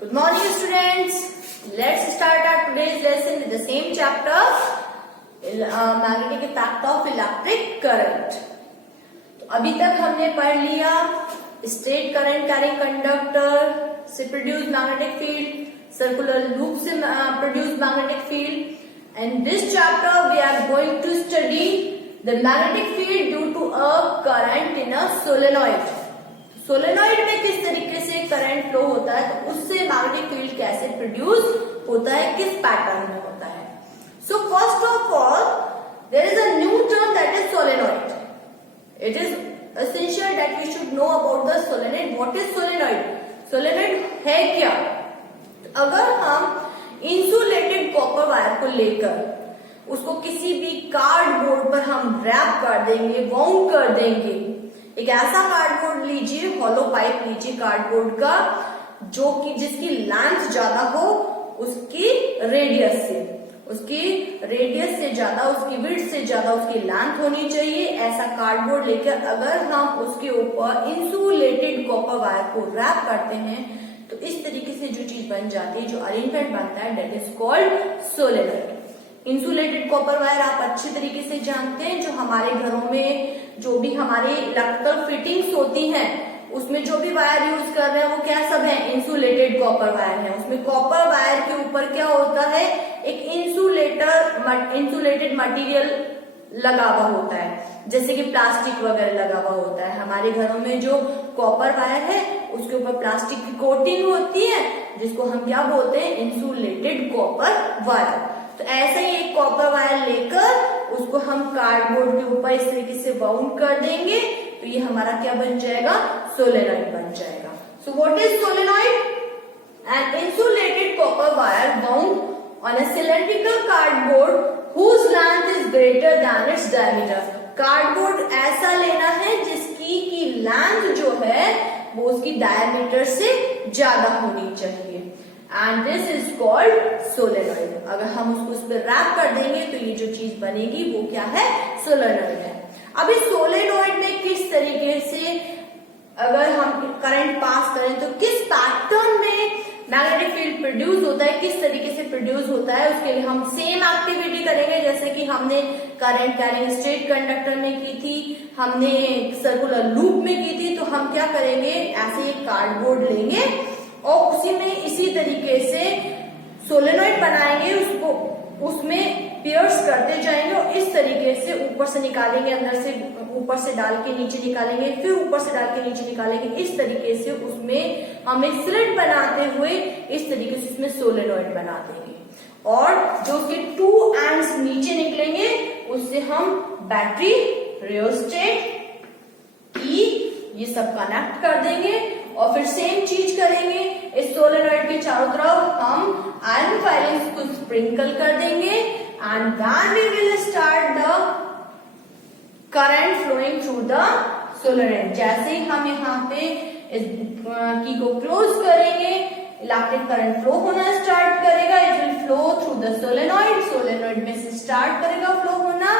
Good morning students. Let's start our today's lesson with the same chapter, magnetic effect of electric current. तो अभी तक हमने पढ़ लिया स्ट्रेट करंट कैरिंग कंडक्टर से produce magnetic field, circular loop से produce magnetic field. And this chapter we are going to study the magnetic field due to a current in a solenoid. Solenoid में किस तरीके से current flow होता है, तो उससे मैग्नेटिक फील्ड कैसे प्रोड्यूस होता है, किस पैटर्न में होता है. So first of all there is a new term that is solenoid. It is essential that we should know about the solenoid. What is solenoid? Solenoid है क्या? अगर हम इंसुलेटेड कॉपर वायर को लेकर उसको किसी भी कार्डबोर्ड पर हम रैप कर देंगे, बाउंड कर देंगे. एक ऐसा कार्डबोर्ड लीजिए, हॉलो पाइप लीजिए कार्डबोर्ड का, जो कि जिसकी लेंथ ज्यादा हो उसकी रेडियस से ज्यादा, उसकी विड्थ से ज्यादा उसकी लेंथ होनी चाहिए. ऐसा कार्डबोर्ड लेकर अगर हम उसके ऊपर इंसुलेटेड कॉपर वायर को रैप करते हैं तो इस तरीके से जो चीज बन जाती है, जो अरेंजमेंट बनता है, that is called solenoid. Insulated copper wire आप अच्छे तरीके से जानते हैं. जो हमारे घरों में जो भी हमारे इलेक्ट्रिकल फिटिंग्स होती हैं, उसमें जो भी वायर यूज कर रहे हैं वो क्या सब है? इंसुलेटेड कॉपर वायर है. उसमें कॉपर वायर के ऊपर क्या होता है? एक इंसुलेटेड मटेरियल लगा हुआ होता है, जैसे कि प्लास्टिक वगैरह लगा हुआ होता है. हमारे घरों में जो कॉपर वायर है उसके ऊपर प्लास्टिक की कोटिंग होती है, जिसको हम क्या बोलते हैं? Insulated copper wire. तो ऐसा ही एक कॉपर वायर लेकर उसको हम कार्डबोर्ड के ऊपर इस तरीके से बाउंड कर देंगे तो ये हमारा क्या बन जाएगा? सोलेनॉइड बन जाएगा. So what is solenoid? An insulated copper wire bound on a cylindrical cardboard whose length is greater than its diameter. Cardboard ऐसा लेना है जिसकी की लेंथ जो है वो उसकी डायमीटर से ज्यादा होनी चाहिए. And this is called solenoid. अगर हम उसको उस पर रैप कर देंगे तो ये जो चीज बनेगी वो क्या है? सोलेनॉइड है. अब इस सोलेनॉइड में किस तरीके से अगर हम करंट पास करें तो किस पैटर्न में मैग्नेटिक फील्ड प्रोड्यूस होता है, किस तरीके से प्रोड्यूस होता है, उसके लिए हम सेम एक्टिविटी करेंगे जैसे कि हमने करंट कैरिंग स्ट्रेट कंडक्टर में की थी, हमने सर्कुलर लूप में की थी. तो हम क्या करेंगे? ऐसे एक कार्डबोर्ड लेंगे और उसी में इसी तरीके से सोलेनॉइड बनाएंगे, उसको उसमें पियर्स करते जाएंगे और इस तरीके से ऊपर से निकालेंगे, अंदर से ऊपर से डाल के नीचे निकालेंगे, फिर ऊपर से डाल के नीचे निकालेंगे. इस तरीके से उसमें हमें स्लिट बनाते हुए इस तरीके से उसमें सोलेनॉइड बना देंगे और जो उसके टू एंड्स नीचे निकलेंगे उससे हम बैटरी, रियोस्टेट, ये सब कनेक्ट कर देंगे. और फिर सेम चीज करेंगे, इस सोलेनॉइड के चारों तरफ हम आयरन फाइलिंग्स को स्प्रिंकल कर देंगे and then we will start the current flowing through the solenoid. जैसे ही हम यहाँ पे इस की को क्लोज करेंगे, इलेक्ट्रिक करंट फ्लो होना स्टार्ट करेगा. It will flow through the solenoid. Solenoid में से स्टार्ट करेगा फ्लो होना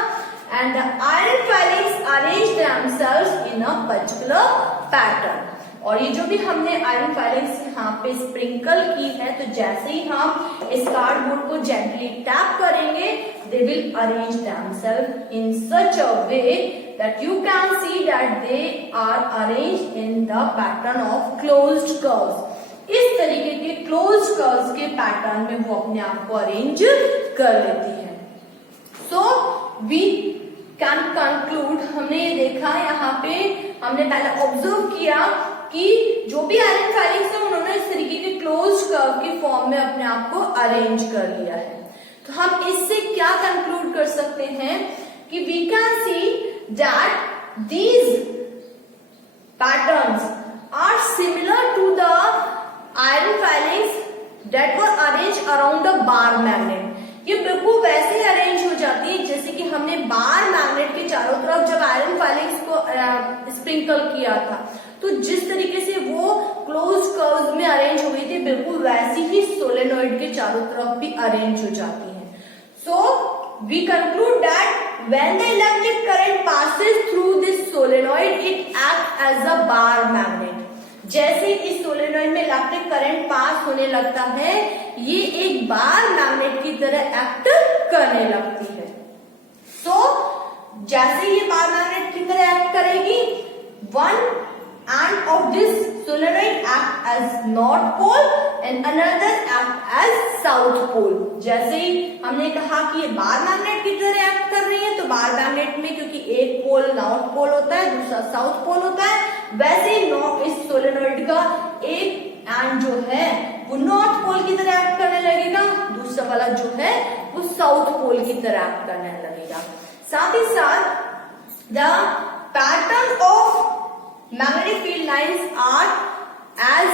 and the iron filings arrange themselves in a particular pattern. और ये जो भी हमने आयरन फाइलिंग्स यहाँ पे स्प्रिंकल की है, तो जैसे ही हम इस कार्डबोर्ड को जेंटली टैप करेंगे, they will arrange themselves in such a way that you can see that they are arranged in the pattern of closed curves. इस तरीके के closed curves के पैटर्न में वो अपने आप को अरेंज कर लेती है. So we can conclude, हमने ये देखा यहाँ पे, हमने पहले ऑब्जर्व किया कि जो भी आयरन फाइलिंग्स है उन्होंने इस तरीके के क्लोज्ड कर्व की फॉर्म में अपने आप को अरेंज कर लिया है. तो हम इससे क्या कंक्लूड कर सकते हैं कि we can see that these patterns are similar to the iron filings that were arrange around a bar magnet. ये बिल्कुल वैसे ही अरेंज हो जाती है जैसे कि हमने बार मैग्नेट के चारों तरफ जब आयरन फाइलिंग्स को स्प्रिंकल किया था, तो जिस तरीके से वो क्लोज कर्व्स में अरेंज हो गई थी, बिल्कुल वैसी ही सोलेनॉइड के चारों तरफ भी अरेंज हो जाती है. So we conclude that when the electric current passes through this solenoid, it act as a bar magnet. जैसे इस सोलेनॉइड में इलेक्ट्रिक करंट पास होने लगता है, ये एक बार मैग्नेट की तरह एक्ट करने लगती है। जैसे ये बार मैग्नेट की तरह एक्ट करेगी, one end of this solenoid act as north pole and another act as south pole. जैसे ही हमने कहा कि ये बार मैग्नेट की तरह एक्ट कर रही है, तो बार मैग्नेट में क्योंकि एक पोल नॉर्थ पोल होता है, दूसरा साउथ पोल होता है, वैसे ही इस सोलेनॉइड का एक एंड जो है वो नॉर्थ पोल की तरह एक्ट करने लगेगा, दूसरा वाला जो है वो साउथ पोल की तरह एक्ट करने लगेगा। साथ ही साथ the pattern of magnetic field lines are as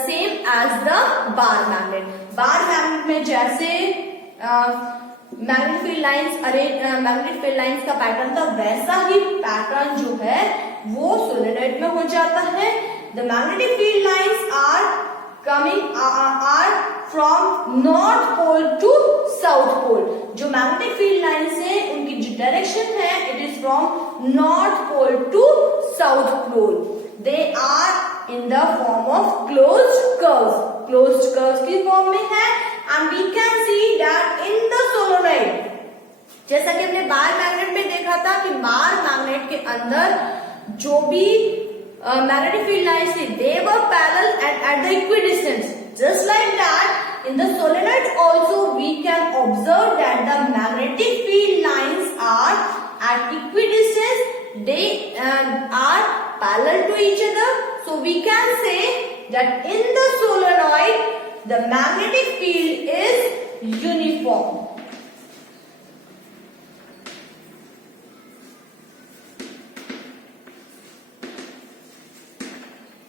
same as the bar magnet। Bar magnet में जैसे magnetic field lines magnetic field lines का पैटर्न था, वैसा ही पैटर्न जो है वो सोलेनॉइड में हो जाता है। The magnetic field lines are coming are from north pole to south pole. जो मैग्नेटिक फील्ड लाइंस है उनकी जो डायरेक्शन है, it is from north pole to south pole. They are in the form of closed curves की form में है। And we can see that in the solenoid, जैसा कि हमने बार मैग्नेट में देखा था कि बार मैग्नेट के अंदर जो भी magnetic field lines थे, they were parallel at the equidistance. Just like that, in the solenoid also we can observe that the magnetic field lines are at equidistance. They are parallel to each other. So we can say that in the solenoid, the magnetic field is uniform.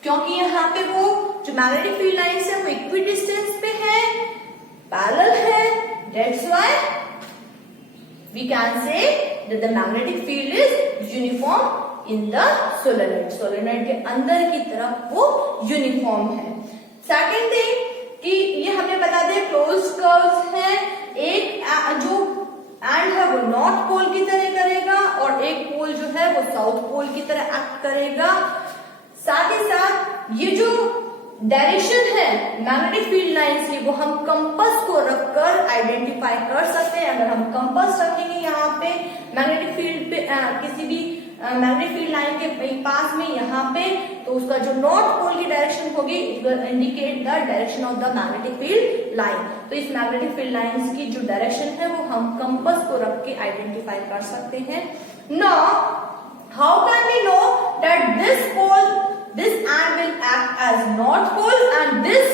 क्योंकि यहाँ पे वो जो magnetic field lines है वो equi distance पे है, parallel है, that's why we can say that the magnetic field is uniform in the solenoid. Solenoid के अंदर की तरफ वो यूनिफॉर्म है। सेकंड थिंग कि ये हमें बता दें क्लोज्ड कर्व्स है, एक जो एंड है वो नॉर्थ पोल की तरह करेगा और एक पोल जो है वो साउथ पोल की तरह एक्ट करेगा। साथ ही साथ ये जो डायरेक्शन है मैग्नेटिक फील्ड लाइंस की, वो हम कंपास को रखकर आइडेंटिफाई कर सकते हैं। अगर हम कंपास रखेंगे यहाँ पे मैग्नेटिक फील्ड पे किसी भी मैग्नेटिक फील्ड लाइन के पास में यहाँ पे, तो उसका जो नॉर्थ पोल की डायरेक्शन होगी it will indicate the direction of the magnetic field line. तो इस मैग्नेटिक फील्ड लाइंस की जो डायरेक्शन है वो हम कंपास को रख के आइडेंटिफाई कर सकते हैं। Now how can we know that this end will act as north pole and this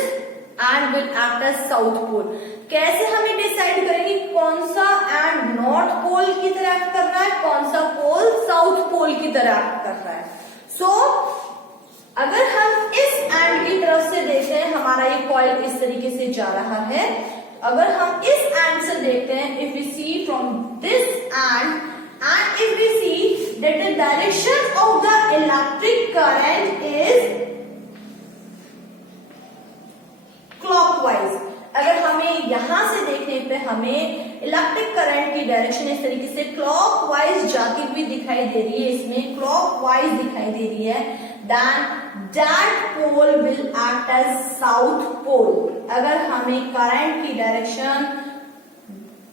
end will act as south pole? कैसे हमें डिसाइड करेंगे कौन सा एंड नॉर्थ पोल की तरह एक्ट कर रहा है, कौन सा पोल साउथ पोल की तरह एक्ट कर रहा है? सो अगर हम इस एंड की तरफ से देखते हैं, हमारा ये कॉइल इस तरीके से जा रहा है। अगर हम इस एंड से देखते हैं, if you see from this end and if we see that the direction of the electric current is clockwise, अगर हमें यहां से देखने पे हमें इलेक्ट्रिक करंट की डायरेक्शन इस तरीके से क्लॉकवाइज जाती हुई दिखाई दे रही है, इसमें क्लॉकवाइज दिखाई दे रही है, then that pole will act as south pole। अगर हमें करंट की डायरेक्शन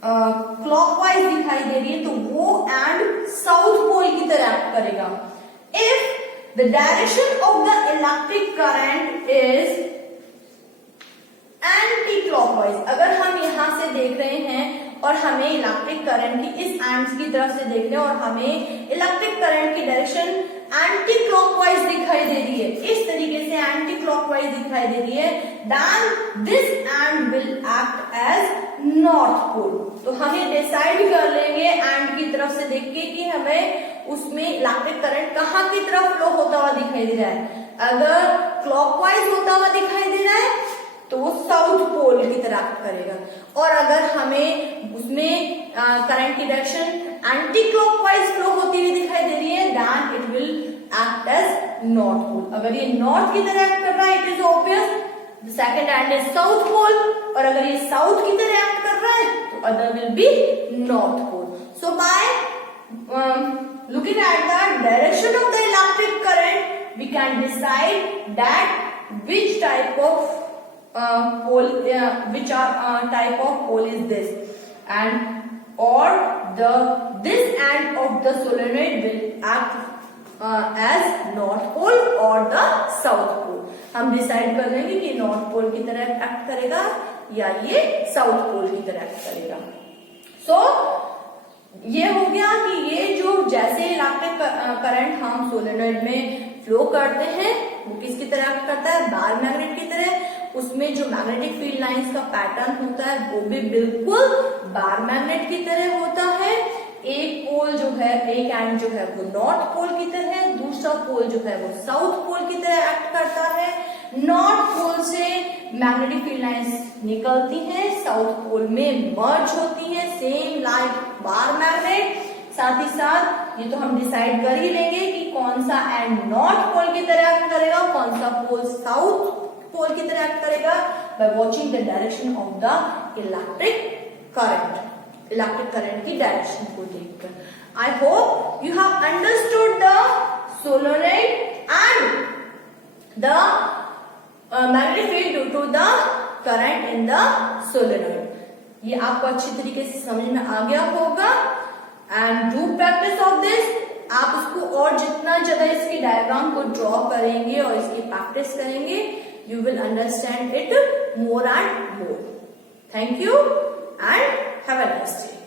क्लॉकवाइज दिखाई दे रही है तो वो एंड साउथ पोल की तरह एक्ट करेगा। If the direction of the electric current is anti clockwise, अगर हम यहां से देख रहे हैं और हमें इलेक्ट्रिक करंट की इस एंड की तरफ से देख रहे हैं और हमें इलेक्ट्रिक करंट की डायरेक्शन एंटी क्लॉकवाइज दिखाई दे रही है, इस तरीके से एंटी क्लॉकवाइज दिखाई दे रही है, then this end will act as north pole. तो हमें डिसाइड कर लेंगे एंड की तरफ से देख के कि हमें उसमें इलेक्ट्रिक करंट कहाँ की तरफ फ्लो होता हुआ दिखाई दे रहा है। अगर क्लॉकवाइज होता हुआ दिखाई दे रहा है तो वो साउथ पोल की तरह एक्ट करेगा, और अगर हमें उसमें करंट की डायरेक्शन एंटी क्लॉकवाइज फ्लो होती हुई दिखाई दे रही है, then it will act as north pole. अगर ये नॉर्थ की तरह एक्ट कर रहा है, it is obvious the second end is south pole, और अगर ये साउथ की तरह एक्ट कर रहा है तो other will be north pole. So by looking at the direction of the electric current we can decide that which type of pole, type of pole is this, and or this end of the solenoid will act as north pole or the south pole. हम decide कर लेंगे कि north pole की तरह act करेगा या ये south pole की तरह एक्ट करेगा. सो ये हो गया कि ये जो जैसे इलेक्ट्रिक करंट हम सोलेनॉइड में फ्लो करते हैं वो किसकी तरह एक्ट करता है, बार मैग्नेट की तरह. उसमें जो मैग्नेटिक फील्ड लाइंस का पैटर्न होता है वो भी बिल्कुल बार मैग्नेट की तरह होता है. एक पोल जो है, एक एंड जो है वो नॉर्थ पोल की तरह है, दूसरा पोल जो है वो साउथ पोल की तरह एक्ट करता है. नॉर्थ पोल से मैग्नेटिक फील्ड लाइंस निकलती हैं, साउथ पोल में मर्ज होती है, सेम लाइक बार मैग्नेट. साथ ही साथ ये तो हम डिसाइड कर ही लेंगे कि कौन सा एंड नॉर्थ पोल की तरह एक्ट करेगा, कौन सा पोल साउथ पोल की तरह एक्ट करेगा, by watching the direction of the electric current, electric current की डायरेक्शन को देखकर. I hope you have understood the solenoid and the magnetic field due to the current in the solenoid. ये आपको अच्छी तरीके से समझ में आ गया होगा. And do practice of this. आप इसको और जितना ज्यादा इसकी डायग्राम को ड्रॉ करेंगे और इसकी प्रैक्टिस करेंगे, you will understand it more and more. Thank you and have a nice day.